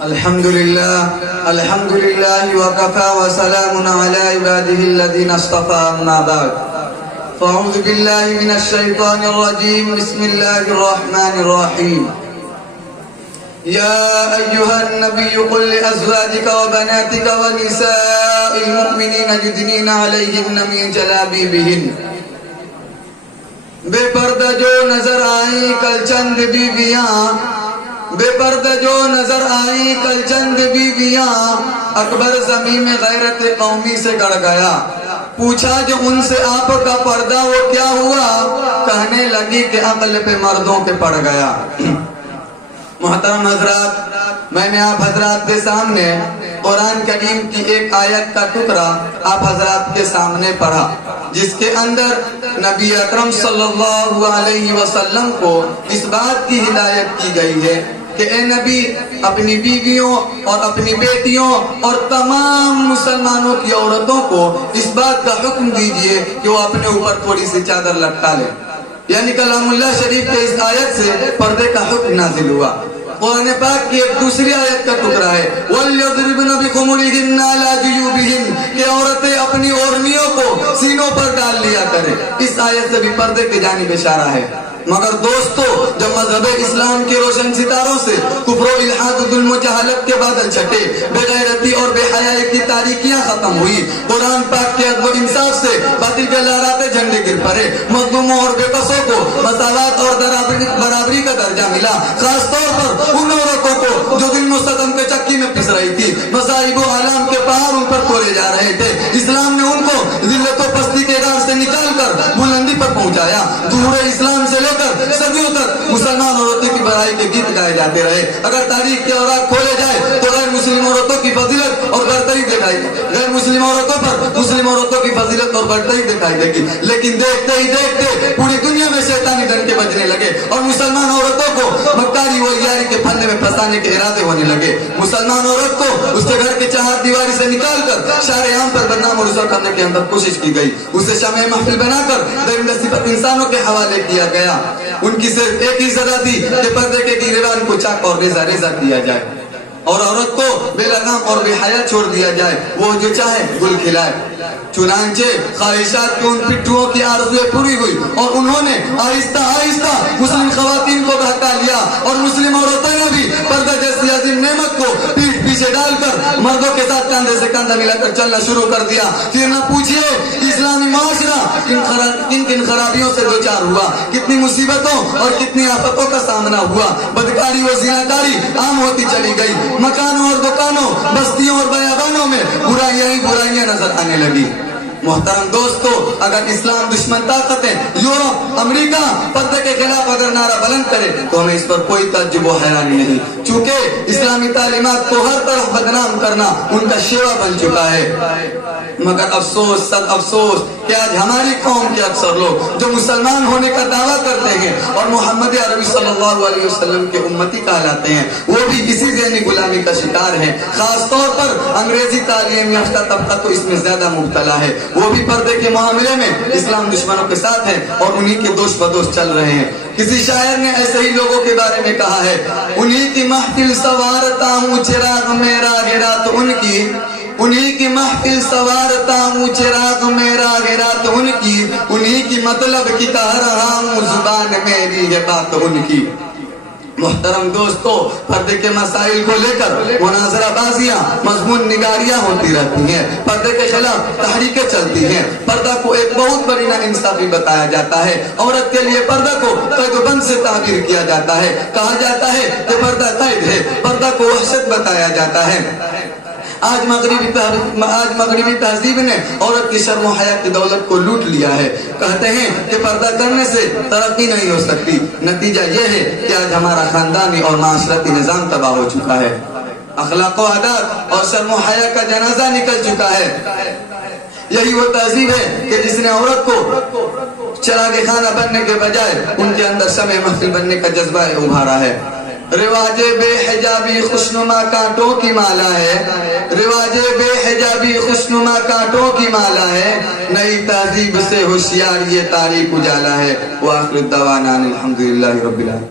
الحمد لله وكفى وسلام على عباده الذين اصطفى أما بعد فأعوذ بالله من الشيطان الرجيم بسم الله الرحمن الرحيم يا أيها النبي قل لأزواجك وبناتك ونساء المؤمنين يدنين عليهن من جلابيبهن بے پردہ جو نظر آئیں کل چند بیویاں بے پردہ جو نظر آئیں کل چند بیویاں اکبر زمین میں غیرت قومی سے گڑ گیا پوچھا جو ان سے آپ کا پردہ وہ کیا ہوا کہنے لگی کہ عقل پہ مردوں کے پڑ گیا محترم حضرات میں نے آپ حضرات کے سامنے قرآن کریم کی ایک آیت کا ٹکڑا آپ حضرات کے سامنے پڑھا جس کے اندر نبی اکرم صلی اللہ علیہ وسلم کو اس بات کی ہدایت کی گئی ہے کہ اے نبی اپنی بیویوں اور اپنی بیٹیوں اور تمام مسلمانوں کی عورتوں کو اس بات کا حکم دیجئے کہ وہ اپنے اوپر تھوڑی سی چادر لٹکا لے یعنی کلام اللہ شریف کے اس آیت سے پردے کا حکم نازل ہوا قرآن پاک کی ایک دوسری آیت کا ٹکڑا ہے وَلْيَضْرِبْنَ بِخُمُرِهِنَّ عَلَى جُيُوبِهِنَّ کہ عورتیں اپنی اوڑھنیوں کو سینوں پر ڈال لیا کریں اس آیت سے بھی پردے کی جانب اشارہ ہے مگر دوستو جب مذہب اسلام کے روشن ستاروں سے کفر و الحاد و ظلم و جہالت کے بادل چھٹے بے غیرتی اور بے حیائی کی تاریکیاں ختم ہوئی قرآن پاک کے عدل و انصاف سے باطل کے لہراتے جھنڈے گر پڑے مظلوموں اور بے بسوں کو مساوات اور برابری کا درجہ ملا خاص طور پر ان عورتوں کو جو ظلم و ستم کے چکی میں پس رہی تھی مصائب و آلام کے پہاڑ ان پر تولے جا رہے تھے اسلام نے ان کو ذلت و پستی کے غار سے نکال کر بلندی پر پہنچایا ظہور اسلام سے صدیوں تک مسلمان عورتوں کی بڑائی کے گیت گائے جاتے رہے اگر تاریخ کے اوراق کھولے جائے تو غیر مسلم عورتوں کی فضیلت اور برتری دکھائی غیر مسلم عورتوں پر مسلم عورتوں کی فضیلت اور برتری دکھائی دے گی لیکن دیکھتے ہی دیکھتے پوری دنیا میں شیطانی ڈنکے بجنے لگے اور مسلمان عورتوں کو مکاری و یاری کے پھندے میں پھنسانے کے ارادے ہونے لگے مسلمان عورت کو اس کے گھر کے چہار دیواری سے نکال کر شہر عام پر بدنام اور رسوا کرنے کی اندر کوشش کی گئی اسے شمع محفل بنا کر درندہ صفت انسانوں کے حوالے کیا گیا ان کی صرف ایک ہی سزا تھی کہ پردے کے گریبان کو چاک اور ریزہ کیا جائے اور عورت کو بے لگام اور بے حیا چھوڑ دیا جائے وہ جو چاہے گل کھلائے چنانچہ خواہشات کی ان پٹھوں کی آرزویں پوری ہوئی اور انہوں نے آہستہ آہستہ مسلم خواتین کو بہکا لیا اور مسلم عورتوں نے بھی پردہ جیسی عظیم نعمت کو پیٹھ پیچھے ڈال کر مردوں کے ساتھ کاندھے سے کاندھا ملا کر چلنا شروع کر دیا پھر نہ پوچھئے اسلامی معاشرہ کن کن خرابیوں سے دوچار ہوا کتنی مصیبتوں اور کتنی آفتوں کا سامنا ہوا بدکاری و زناکاری عام ہوتی چلی گئی مکانوں اور دکانوں بستیوں اور بیابانوں میں برائیاں نظر آنے لگی محترم دوستو اگر اسلام دشمن طاقتیں یورپ امریکہ پردے کے خلاف اگر نعرہ بلند کرے تو ہمیں اس پر کوئی تعجب و حیرانی نہیں چونکہ اسلامی تعلیمات کو ہر طرف بدنام کرنا ان کا شیوا بن چکا ہے مگر افسوس صد افسوس کہ آج ہماری قوم کے اکثر لوگ جو مسلمان ہونے کا دعویٰ کرتے ہیں اور محمد عربی صلی اللہ علیہ وسلم کے امتی کہلاتے ہیں وہ بھی اسی ذہنی غلامی کا شکار ہیں خاص طور پر انگریزی تعلیم یافتہ طبقہ تو اس میں زیادہ مبتلا ہے وہ بھی پردے کے معاملے میں اسلام دشمنوں کے ساتھ ہیں اور انہی کے دوش بدوش چل رہے ہیں کسی شاعر نے ایسے ہی لوگوں کے بارے میں کہا ہے انہی کی محفل سوارتا ہوں چراغ میرا گرا تو ان کی انہی کی محفل سوارتا ہوں چراغ میرا گرا تو ان کی انہی کی مطلب کی کہہ رہا ہوں زبان میری ہے بات ان کی محترم دوستو پردے کے مسائل کو لے کر مناظرہ بازیاں مضمون نگاریاں ہوتی رہتی ہیں پردے کے خلاف تحریکیں چلتی ہیں پردہ کو ایک بہت بڑی ناانصافی بتایا جاتا ہے عورت کے لیے پردہ کو قید و بند سے تعبیر کیا جاتا ہے کہا جاتا ہے کہ پردہ قید ہے پردہ کو وحشت بتایا جاتا ہے آج مغربی تہذیب نے عورت کی شرم و حیا کی دولت کو لوٹ لیا ہے کہتے ہیں کہ پردہ کرنے سے ترقی نہیں ہو سکتی نتیجہ یہ ہے کہ آج ہمارا خاندانی اور معاشرتی نظام تباہ ہو چکا ہے اخلاق و عادات اور شرم و حیا کا جنازہ نکل چکا ہے یہی وہ تہذیب ہے کہ جس نے عورت کو چراغ خانہ بننے کے بجائے ان کے اندر شمع محفل بننے کا جذبہ ابھارا ہے رواج بے حجابی خوشنما کانٹوں کی مالا ہے رواج بے حجابی خوشنما کانٹوں کی مالا ہے نئی تہذیب سے ہوشیار یہ تاریخ اجالا ہے وآخر الدعوانا الحمدللہ رب العالمین